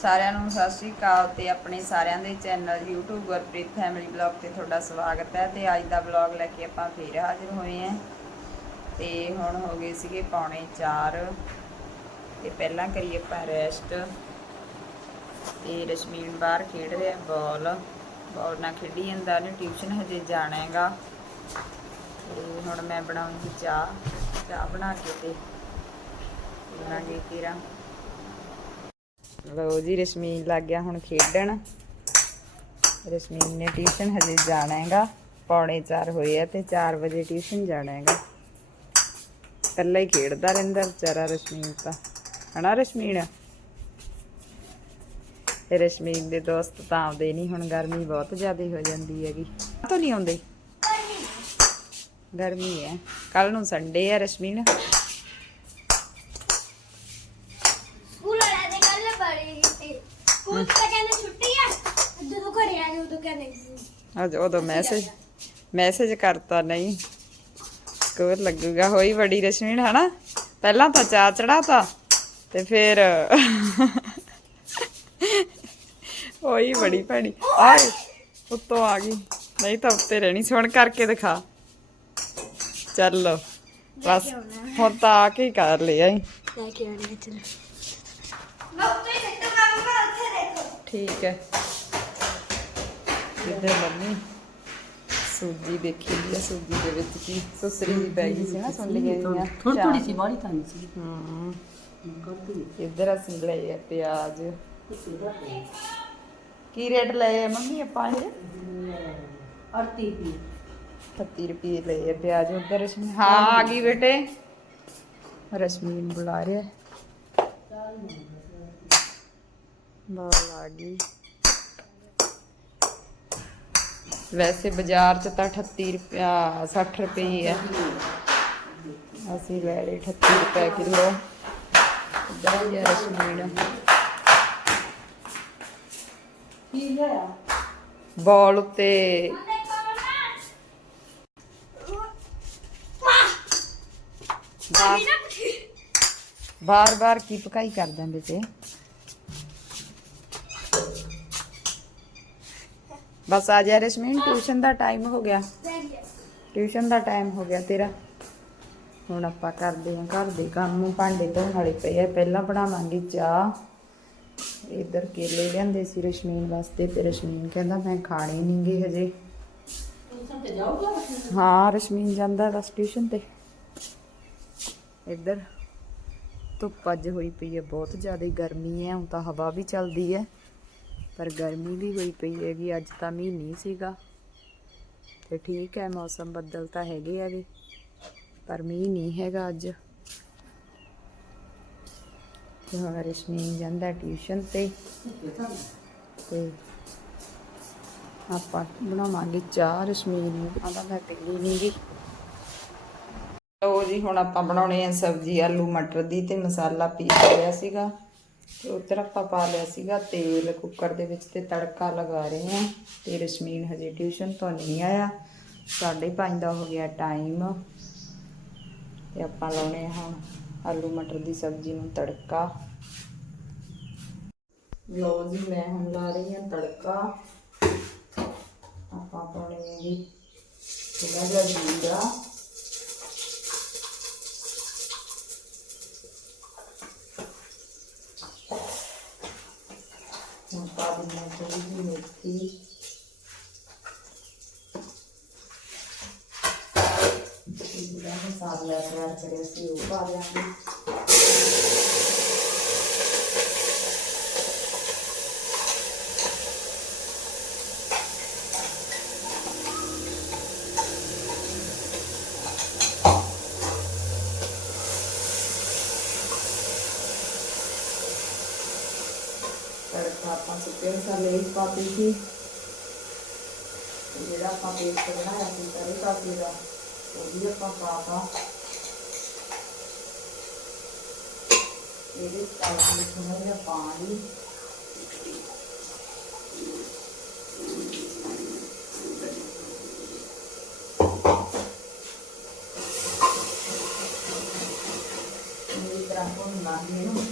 ਸਾਰਿਆਂ ਨੂੰ ਸਤਿ ਸ਼੍ਰੀ ਅਕਾਲ ਤੇ ਆਪਣੇ ਸਾਰਿਆਂ ਦੇ channel YouTube Gurpreet family blog ਤੇ ਤੁਹਾਡਾ ਸਵਾਗਤ ਹੈ ਤੇ ਅੱਜ ਦਾ ਬਲੌਗ ਲੈ ਕੇ ਆਪਾਂ ਫੇਰ ਹਾਜ਼ਰ ਹੋਏ ਹਾਂ। ਤੇ ਹੁਣ ਹੋ ਗਏ ਸੀਗੇ ਪੌਣੇ 4 ਤੇ ਪਹਿਲਾਂ ਕਰੀਏ ਆਪਾਂ ਰੈਸਟ ਤੇ ਰਸ਼ਮੀਨ ਬਾਹਰ ਖੇਡ ਰਿਹਾ ਬਾਲ ਬਾਲ ਨਾਲ ਖੇਡੀ ਜਾਂਦਾ, ਉਹਨੇ ਟਿਊਸ਼ਨ ਹਜੇ ਜਾਣਾ ਹੈਗਾ। ਤੇ ਹੁਣ ਮੈਂ ਬਣਾਉਂਗੀ ਚਾਹ ਚਾਹ ਬਣਾ ਕੇ ਤੇ ਪੀਵਾਂਗੇ ਤੇਰਾ ਲਓ ਜੀ, ਰਸ਼ਮੀਨ ਲੱਗ ਗਿਆ ਹੁਣ ਖੇਡਣ। ਰਸ਼ਮੀਨ ਨੇ ਟਿਊਸ਼ਨ ਹਜੇ ਜਾਣਾ ਹੈਗਾ। ਪੌਣੇ 4 ਹੋਏ ਆ ਤੇ 4 ਵਜੇ ਟਿਊਸ਼ਨ ਜਾਣਾ ਹੈਗਾ। ਇਕੱਲਾ ਹੀ ਖੇਡਦਾ ਰਹਿੰਦਾ ਵਿਚਾਰਾ ਰਸ਼ਮੀਨ ਤਾਂ। ਹਨਾ ਰਸ਼ਮੀਨ? ਤੇ ਰਸ਼ਮੀਨ ਦੇ ਦੋਸਤ ਤਾਂ ਆਉਂਦੇ ਨਹੀਂ ਹੁਣ, ਗਰਮੀ ਬਹੁਤ ਜ਼ਿਆਦਾ ਹੋ ਜਾਂਦੀ ਹੈਗੀ। ਤੋਂ ਨਹੀਂ ਆਉਂਦੇ? ਗਰਮੀ ਹੈ। ਕੱਲ ਨੂੰ ਸੰਡੇ ਹੈ ਰਸ਼ਮੀਨ ਸਕੂਲ ਵਾਲਿਆਂ ਦੇ ਕੱਲ ਬੜੀ ਸਕੂਲ ਤਾਂ ਕਹਿੰਦੇ ਛੁੱਟੀ ਆ ਜਦੋਂ ਘਰੇ ਆ ਗਏ ਉਦੋਂ ਕਹਿੰਦੇ ਅੱਜ ਉਦੋਂ ਮੈਸੇਜ ਮੈਸੇਜ ਕਰਤਾ ਨਹੀਂ। ਸਕੂਲ ਲੱਗੂਗਾ ਹੋਈ ਬੜੀ ਰਸ਼ਮੀਨ ਹਨਾ? ਪਹਿਲਾਂ ਤਾਂ ਚਾ ਚੜਾਤਾ ਤੇ ਫਿਰ ਹੋਈ ਬੜੀ ਭੈੜੀ। ਆਏ ਉੱਤੋਂ ਆ ਗਈ। ਨਹੀਂ ਤਾਂ ਉੱਤੇ ਰਹਿਣੀ ਸੁਣ ਕਰਕੇ ਦਿਖਾ। ਚੱਲ ਬਸ। ਹੁਣ ਤਾਂ ਆ ਕੇ ਹੀ ਕਰ ਲਿਆ ਈ। ਲੈ ਕੇ ਆਣੇ ਚਲੋ। ਮੈਂ ਉੱਤੇ ਠੀਕ ਹੈ। ਇੱਧਰ ਮੰਮੀ? ਸੂਜੀ ਦੇਖੀ ਆ ਸੂਜੀ ਦੇ ਵਿੱਚ ਕੀ ਸੁਸਰੀ ਦੀ ਪੈ ਗਈ ਸੀ ਨਾ ਸੁਣ ਲਈ ਥੋੜੀ ਥੋੜੀ ਸੀ ਬਾਹਲੀ ਤਾਂ ਨਹੀਂ ਸੀ। ਹੂੰ। ਇੱਧਰ ਅਸੀਂ ਲਏ ਆ ਪਿਆਜ਼। ਕੀ ਰੇਟ ਲਏ ਆ ਮੰਮੀ ਆਪਾਂ ਇਹ? ਅਰਤੀ ਪੀ 30 ਰੁਪਏ ਲਏ ਆ ਪਿਆਜ਼ ਉੱਧਰ ਰਸ਼ਮੀ ਹਾਂ ਆ ਗਈ ਬੇਟੇ। ਰਸ਼ਮੀਨ ਬੁਲਾ ਰਿਹਾ। ਬਾਲ ਆ ਗਈ। ਵੈਸੇ ਬਾਜ਼ਾਰ ਚ ਤਾਂ 38 ਰੁਪਿਆ 60 ਰੁਪਏ ਹੈ ਅਸੀਂ ਲੈ ਲਏ 38 ਰੁਪਏ ਕਿਲੋ। ਇੱਧਰ ਹੀ ਆ ਰਸ਼ਮੀਨ। ਕੀ ਲਿਆ ਬੋਲ ਉੱਤੇ ਬਾਰ ਬਾਰ ਕੀ ਪਕਾਈ ਕਰਦਾ ਬੇਟੇ? ਬਸ ਆ ਜਾ ਰਸ਼ਮੀਨ ਟਿਊਸ਼ਨ ਦਾ ਟਾਈਮ ਹੋ ਗਿਆ। ਟਿਊਸ਼ਨ ਦਾ ਟਾਈਮ ਹੋ ਗਿਆ ਤੇਰਾ। ਹੁਣ ਆਪਾਂ ਕਰਦੇ ਹਾਂ ਘਰ ਦੇ ਕੰਮ। ਭਾਂਡੇ ਧੋਣ ਵਾਲੇ ਪਏ ਆ। ਪਹਿਲਾਂ ਬਣਾਵਾਂਗੇ ਚਾਹ। ਇੱਧਰ ਕੇਲੇ ਲਿਆਂਦੇ ਸੀ ਰਸ਼ਮੀਨ ਵਾਸਤੇ ਤੇ ਰਸ਼ਮੀਨ ਕਹਿੰਦਾ ਮੈਂ ਖਾਣੇ ਨਹੀਂਗੇ ਹਜੇ। ਟਿਊਸ਼ਨ ਤੇ ਜਾਊਗਾ ਹਾਂ ਰਸ਼ਮੀਨ ਜਾਂਦਾ ਬਸ ਟਿਊਸ਼ਨ ਤੇ। ਇੱਧਰ ਧੁੱਪ ਅੱਜ ਹੋਈ ਪਈ ਹੈ ਬਹੁਤ ਜ਼ਿਆਦਾ ਗਰਮੀ ਹੈ ਹੁਣ ਤਾਂ ਹਵਾ ਵੀ ਚੱਲਦੀ ਹੈ ਪਰ ਗਰਮੀ ਵੀ ਹੋਈ ਪਈ ਹੈਗੀ, ਅੱਜ ਤਾਂ ਮੀਂਹ ਨਹੀਂ ਸੀਗਾ। ਤੇ ਠੀਕ ਹੈ, ਮੌਸਮ ਬੱਦਲ ਤਾਂ ਹੈਗੇ ਆ ਵੀ, ਪਰ ਮੀਂਹ ਨਹੀਂ ਹੈਗਾ ਅੱਜ। ਤੇ ਹੁਣ ਰਸ਼ਮੀਨ ਜਾਂਦਾ ਟਿਊਸ਼ਨ ਤੇ। ਤੇ ਆਪਾਂ ਬਣਾਵਾਂਗੇ ਚਾਹ ਰਸ਼ਮੀਨ ਨੂੰ। ਆਂਦਾ ਮੈਂ ਪੀਣੀ ਨਹੀਂਗੀ ਲਓ ਜੀ, ਹੁਣ ਆਪਾਂ ਬਣਾਉਣੇ ਆ ਸਬਜ਼ੀ ਆਲੂ ਮਟਰ ਦੀ ਤੇ ਮਸਾਲਾ ਪੀਸ ਲਿਆ ਸੀਗਾ। ਤੇ ਉੱਧਰ ਆਪਾਂ ਪਾ ਲਿਆ ਸੀਗਾ ਤੇਲ ਕੁੱਕਰ ਦੇ ਵਿੱਚ ਤੇ ਤੜਕਾ ਲਗਾ ਰਹੇ ਹਾਂ ਤੇ ਰਸ਼ਮੀਨ ਹਜੇ ਟਿਊਸ਼ਨ ਤੋਂ ਨਹੀਂ ਆਇਆ। ਸਾਢੇ ਪੰਜ ਦਾ ਹੋ ਗਿਆ ਟਾਈਮ। ਤੇ ਆਪਾਂ ਲਾਉਣੇ ਆ ਹੁਣ ਆਲੂ ਮਟਰ ਦੀ ਸਬਜ਼ੀ ਨੂੰ ਤੜਕਾ। ਲਓ ਜੀ, ਮੈਂ ਹੁਣ ਲਾ ਰਹੀ ਹਾਂ ਤੜਕਾ। ਆਪਾਂ ਪਾਉਣੇ ਹੈ ਜੀ। ਥੋੜਾ ਜਿਹਾ ਜੀਰਾ। ਪਾ ਦਿੰਦੇ ਹਾਂ ਥੋੜੀ ਜਿਹੀ ਮੇਥੀ ਜਿਹੜਾ ਮਸਾਲਾ ਤਿਆਰ ਕਰਿਆ ਸੀ ਉਹ ਪਾ ਦਿਆਂਗੇ ਤੜਕਾ ਆਪਾਂ ਸੁੱਕੇ ਮਸਾਲੇ ਵਿੱਚ ਪਾਤੀ ਸੀ। ਜਿਹੜਾ ਆਪਾਂ ਪੇਸਟ ਬਣਾਇਆ ਸੀ ਤਰੀ ਕਾਫੀ ਦਾ, ਉਹ ਵੀ ਆਪਾਂ ਪਾਤਾ ਇਹਦੇ ਵਿੱਚ ਥੋੜਾ ਜਿਹਾ ਪਾਣੀ। ਤਰ੍ਹਾਂ ਭੁੰਨ ਇਹਨੂੰ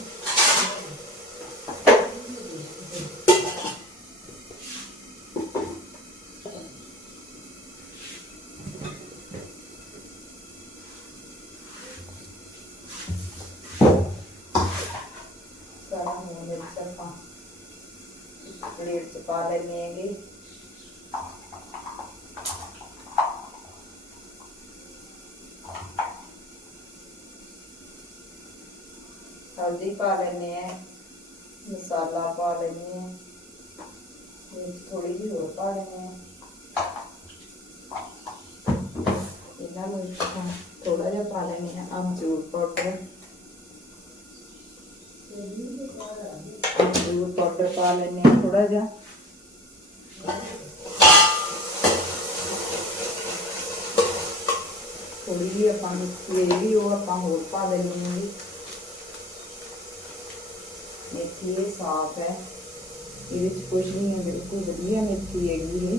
ਹੁਣ ਮਿਰਚ ਆਪਾਂ ਪਲੇਟ ਚ ਪਾ ਲੈਣੇ ਹੈਗੇ ਹਲਦੀ ਪਾ ਲੈਣੇ ਆ ਮਸਾਲਾ ਪਾ ਲੈਣੇ ਆ ਮਿਰਚ ਥੋੜੀ ਜਿਹੀ ਹੋਰ ਪਾ ਲੈਣੇ ਆ ਇਹਨਾਂ ਨੂੰ ਆਪਾਂ ਥੋੜਾ ਜਿਹਾ ਪਾ ਲੈਣੇ ਆ ਪਾਊਡਰ ਪਾ ਲੈਂਦੇ ਹਾਂ ਥੋੜਾ ਜਿਹਾ। ਥੋੜੀ ਜਿਹੀ ਆਪਾਂ ਮਿੱਠੀ ਇਹ ਉਹ ਆਪਾਂ ਹੋਰ ਪਾ ਲੈਣੀ ਹੈ ਮੇਥੀ ਇਹ ਸਾਫ਼ ਹੈ। ਇਹਦੇ ਵਿੱਚ ਕੁਝ ਨਹੀਂ ਹੈ, ਬਿਲਕੁਲ ਵਧੀਆ ਮੇਥੀ ਹੈਗੀ ਇਹ।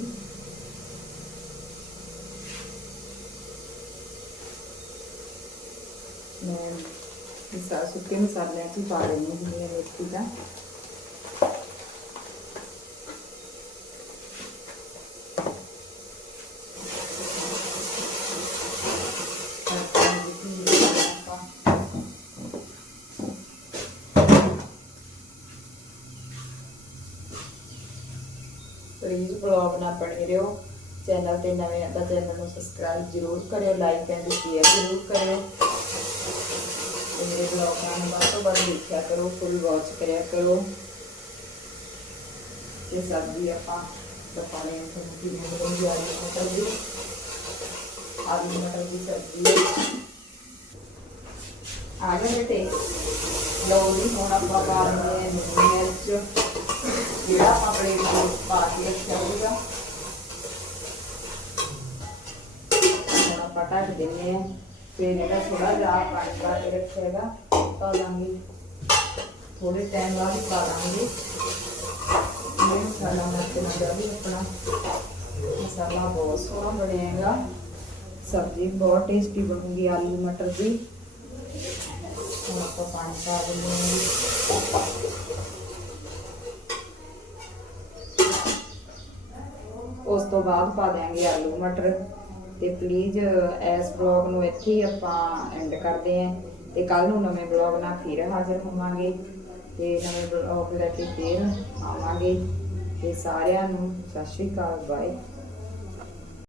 ਮੈਂ ਮਸਾ ਸੁੱਕੇ ਮਸਾਲਿਆਂ 'ਚ ਹੀ ਪਾ ਲੈਣੀ ਹੁੰਦੀ ਹੈ ਮੇਥੀ ਦਾ। ਪਲੀਜ਼ ਬਲੌਗ ਨਾ ਬਣੇ ਰਹੋ। ਚੈਨਲ ਤੇ ਨਵੇਂ ਆ ਤਾਂ ਚੈਨਲ ਨੂੰ ਸਬਸਕ੍ਰਾਈਬ ਜ਼ਰੂਰ ਕਰਿਓ ਲਾਈਕ ਐਂਡ ਸ਼ੇਅਰ ਜ਼ਰੂਰ ਕਰਿਓ। ਤੇ ਮੇਰੇ ਬਲੌਗਾਂ ਨੂੰ ਵੱਧ ਤੋਂ ਵੱਧ ਦੇਖਿਆ ਕਰੋ ਫੁੱਲ ਵਾਚ ਕਰਿਆ ਕਰੋ। ਤੇ ਸਬਜ਼ੀ ਆਪਾਂ ਬਤਾਨੇ ਤੁਹਾਨੂੰ ਕਿਵੇਂ ਬਣਾਉਣੀ ਆਲੂ ਮਟਰ ਦੀ ਆਲੂ ਮਟਰ ਦੀ ਸਬਜ਼ੀ। ਆ ਗਏ ਬੇਟੇ। ਲਓ ਜੀ, ਹੁਣ ਆਪਾਂ ਪਾ ਲੈਂਦੇ ਹਾਂ ਲੂਣ ਮਿਰਚ। ਜਿਹੜਾ ਆਪਾਂ ਪਲੇਟ ਵਿੱਚ ਪਾ ਕੇ ਰੱਖਿਆ ਹੋਊਗਾ। ਆਪਾਂ ਢੱਕ ਦਿੰਦੇ ਹਾਂ। ਫਿਰ ਜਿਹੜਾ ਥੋੜਾ ਜਿਹਾ ਪਾਣੀ ਪਾ ਕੇ ਰੱਖਿਆ ਹੈਗਾ। ਪਾ ਦਾਂਗੇ। ਥੋੜੇ ਟਾਈਮ ਬਾਅਦ ਪਾ ਦਾਂਗੇ। ਇਹ ਮਸਾਲਾ ਮਿਰਚ ਨਾਲ ਜਾਵੇ ਆਪਣਾ ਮਸਾਲਾ ਬਹੁਤ ਸੋਹਣਾ ਬਣੇਗਾ ਸਬਜ਼ੀ ਬਹੁਤ ਟੇਸਟੀ ਬਣੂਗੀ ਆਲੂ ਮਟਰ ਦੀ। ਹੁਣ ਆਪਾਂ ਪਾਣੀ ਪਾ ਦਿੰਦੇ ਹਾਂ। ਉਸ ਤੋਂ ਬਾਅਦ ਪਾ ਦਿਆਂਗੇ ਆਲੂ ਮਟਰ। ਤੇ ਪਲੀਜ਼ ਇਸ ਬਲੌਗ ਨੂੰ ਇੱਥੇ ਹੀ ਆਪਾਂ ਐਂਡ ਕਰਦੇ ਆਂ ਤੇ ਕੱਲ ਨੂੰ ਨਵੇਂ ਬਲੌਗ ਨਾਲ ਫਿਰ ਹਾਜ਼ਰ ਹੋਵਾਂਗੇ। ਤੇ ਨਵੇਂ ਬਲੌਗ ਲੈ ਕੇ ਫਿਰ ਆਵਾਂਗੇ। ਤੇ ਸਾਰਿਆਂ ਨੂੰ ਸਤਿ ਸ਼੍ਰੀ ਅਕਾਲ ਬਾਏ